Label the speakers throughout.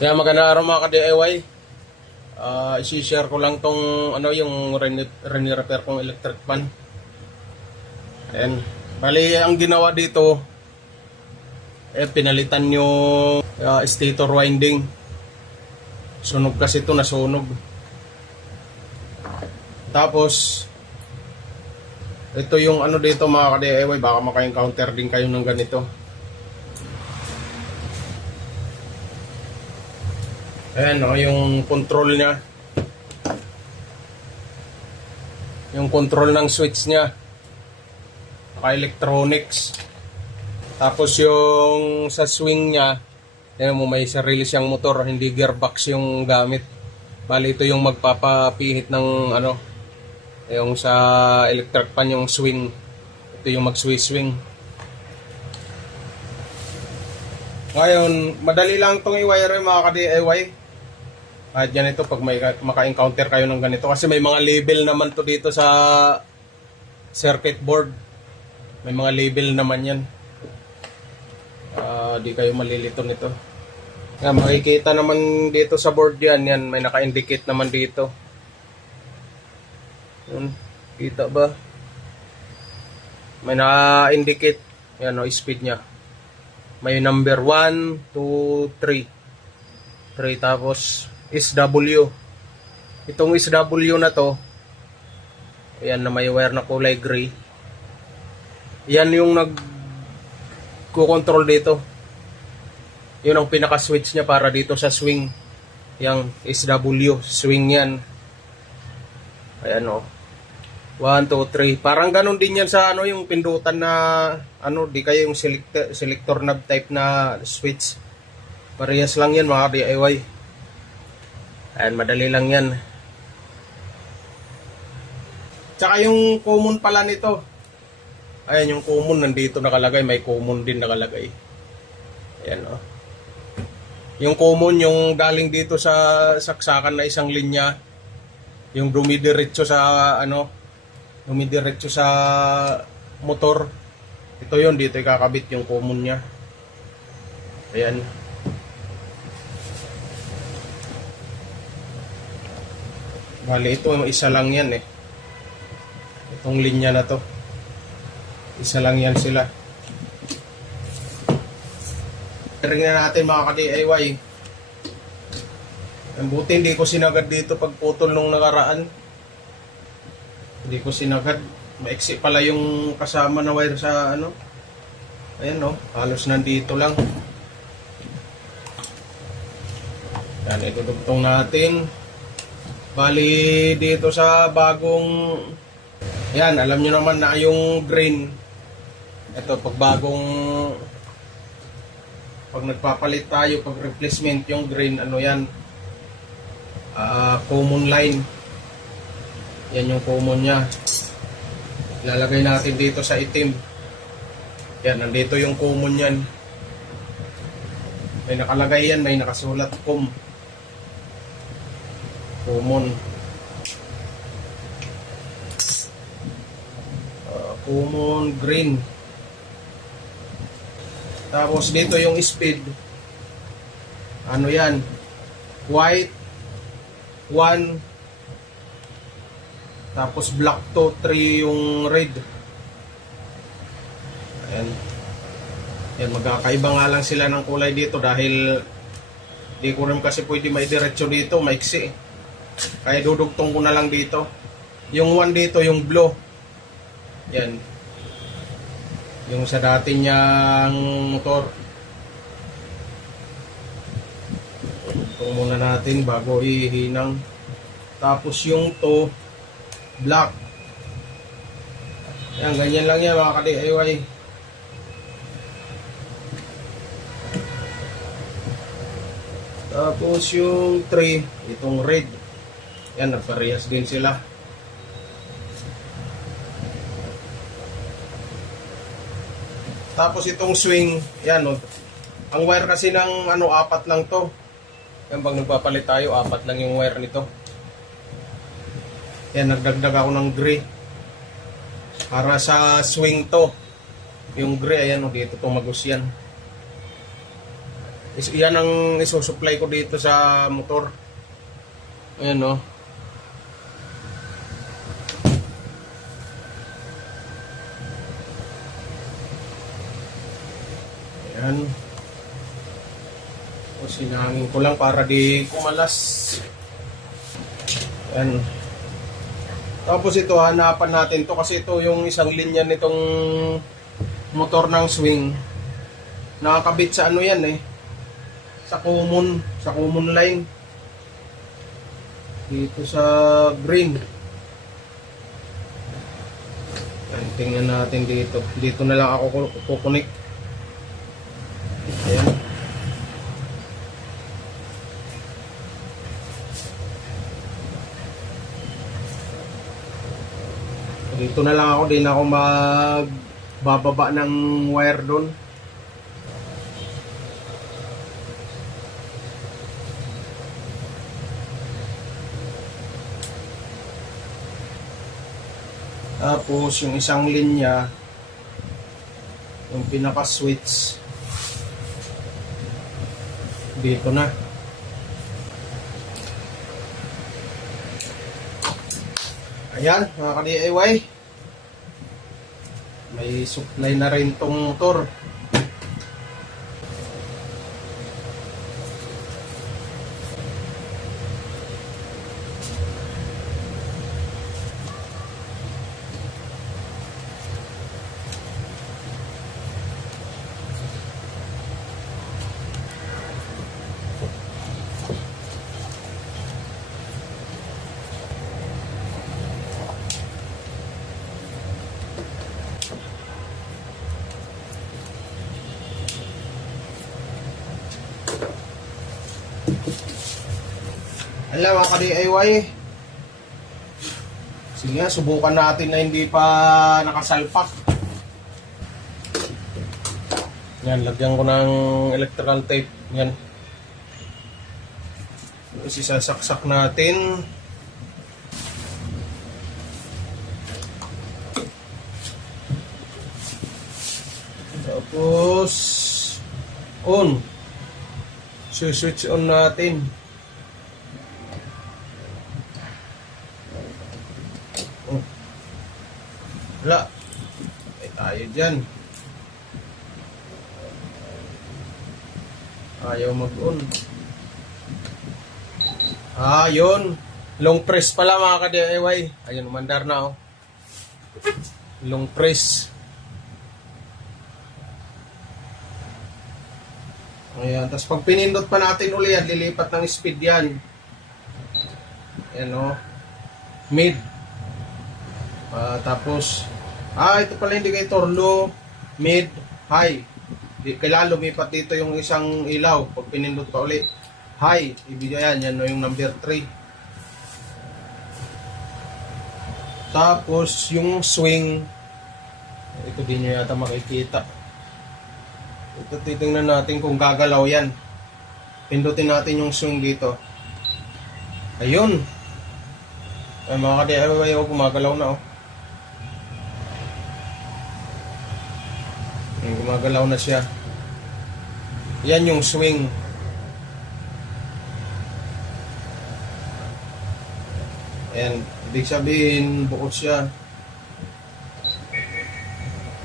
Speaker 1: Kaya magandang araw mga ka-DIY. Ah, isi-share ko lang tong ano yung reni-repair kong electric fan. Ayan. Bali, ang ginawa dito eh pinalitan yung ah, stator winding. Sunog kasi ito nasunog. Tapos ito yung ano dito mga ka-DIY baka maka-encounter din kayo ng ganito. Ayan o, yung control niya. Yung control ng switch niya. Naka-electronics. Tapos yung sa swing niya, ayan mo, may sarili siyang motor, hindi gearbox yung gamit. Bali, ito yung magpapapihit ng ano, yung sa electric pan yung swing. Ito yung mag-swing. Ngayon, madali lang itong i-wire mga ka-DIY. Kahit ganito pag may maka-encounter kayo ng ganito kasi may mga label naman to dito sa circuit board. May mga label naman 'yan. Ah, di kayo malilito nito. Nga makikita naman dito sa board 'yan, 'yan may naka-indicate naman dito. Yun, kita ba? May naka-indicate yan o speed niya. May number 1, 2, 3. 3 tapos SW. Itong SW na to, ayan na may wire na kulay gray. Yan yung nag control dito. Yun ang pinaka-switch niya para dito sa swing. Yang SW, swing yan. Ayan o. 1, 2, 3. Parang ganun din yan sa ano yung pindutan na ano, di kayo yung selector, selector knob type na switch. Parehas lang yan mga DIY. Ayan, madali lang yan. Tsaka yung common pala nito. Ayan, yung common nandito nakalagay. May common din nakalagay. Ayan, oh. Yung common, yung galing dito sa saksakan na isang linya. Yung dumidiretso sa, ano, dumidiretso sa motor. Ito yon dito ikakabit yung common niya. Ayan. Bali, ito isa lang yan eh. Itong linya na to. Isa lang yan sila. Tingnan na natin mga ka-DIY. Ang buti hindi ko sinagad dito pag putol nung nakaraan. Hindi ko sinagad. Maiksi pala yung kasama na wire sa ano. Ayan no, halos nandito lang. Yan, ito dugtong natin. Bali dito sa bagong yan, alam nyo naman na yung green ito pag bagong pag nagpapalit tayo pag replacement yung green ano yan ah, common line yan yung common nya ilalagay natin dito sa itim. Yan, nandito yung common yan may nakalagay yan, may nakasulat com common. Uh, common green. Tapos dito yung speed. Ano yan? White 1 tapos black to 3 yung red ayan yan magkakaiba nga lang sila ng kulay dito dahil di ko rin kasi pwede may diretso dito maiksi. Kaya dudugtong ko na lang dito. Yung one dito, yung blue. Yan. Yung sa dati niyang motor. Dugtong muna natin bago ihinang. Tapos yung to, black. Yan, ganyan lang yan mga ka-DIY. Tapos yung 3, itong red. Yan, nagparehas din sila. Tapos itong swing, yan o. Ang wire kasi ng ano, apat lang to. Yan, pag nagpapalit tayo, apat lang yung wire nito. Yan, nagdagdag ako ng gray. Para sa swing to. Yung gray, ayan o, dito tumagos yan. Is, yan ang isusupply ko dito sa motor. Ayan o. Ayan. O sinangin ko lang para di kumalas. Ayan. Tapos ito, hanapan natin to kasi ito yung isang linya nitong motor ng swing. Nakakabit sa ano yan eh. Sa common, sa common line. Dito sa green. Tingnan natin dito. Dito na lang ako kukunik. Ayan. Dito na lang ako, di na ako magbababa ng wire doon. Tapos yung isang linya, yung pinaka-switch, dito na. Ayan, mga ka-DIY. May supply na rin tong motor. Alam mga ka-DIY. Sige subukan natin na hindi pa nakasalpak. Yan, lagyan ko ng electrical tape. Yan. Tapos isasaksak natin. Tapos, on. switch on natin. Wala. Ay tayo dyan. Ayaw mag-on. Ah, yun. Long press pala mga ka-DIY. Ayun, umandar na oh. Long press. Ayan, tapos pag pinindot pa natin uli yan, lilipat ng speed yan. Ayan o. Mid. Ah, tapos, ah, ito pala indicator, low, mid, high. Di, kailangan lumipat dito yung isang ilaw pag pinindot pa uli. High, ibig yan, yan yung number 3. Tapos, yung swing, ito din nyo yata makikita. Ito titingnan natin kung gagalaw yan. Pindutin natin yung swing dito. Ayun. Ay mga ka-DIY, gumagalaw na oh. Ayun, gumagalaw na siya. Yan yung swing. Ayan, ibig sabihin, bukod siya.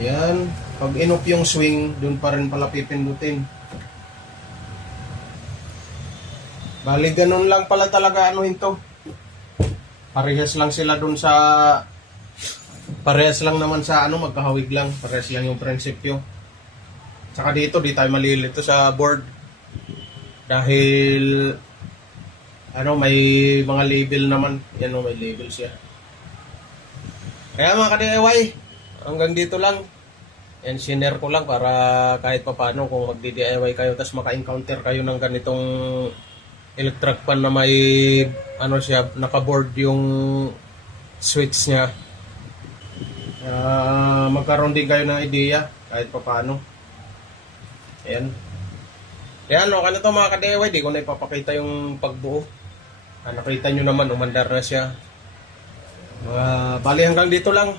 Speaker 1: Ayan, pag inop yung swing, dun pa rin pala pipindutin. Bali, ganun lang pala talaga ano ito. Parehas lang sila dun sa... Parehas lang naman sa ano, magkahawig lang. Parehas lang yung prinsipyo. Tsaka dito, di tayo malilito sa board. Dahil... Ano, may mga label naman. Yan o, may label siya. Kaya mga ka-DIY, hanggang dito lang. And sinare ko lang para kahit pa paano kung magdi-DIY kayo tapos maka-encounter kayo ng ganitong electric pan na may ano siya, naka-board yung switch niya. Ah, magkaroon din kayo ng idea kahit pa paano. Ayan. Ayan, okay na to mga ka-DIY. Di ko na ipapakita yung pagbuo. Ah, nakita nyo naman, umandar na siya. Bali hanggang dito lang.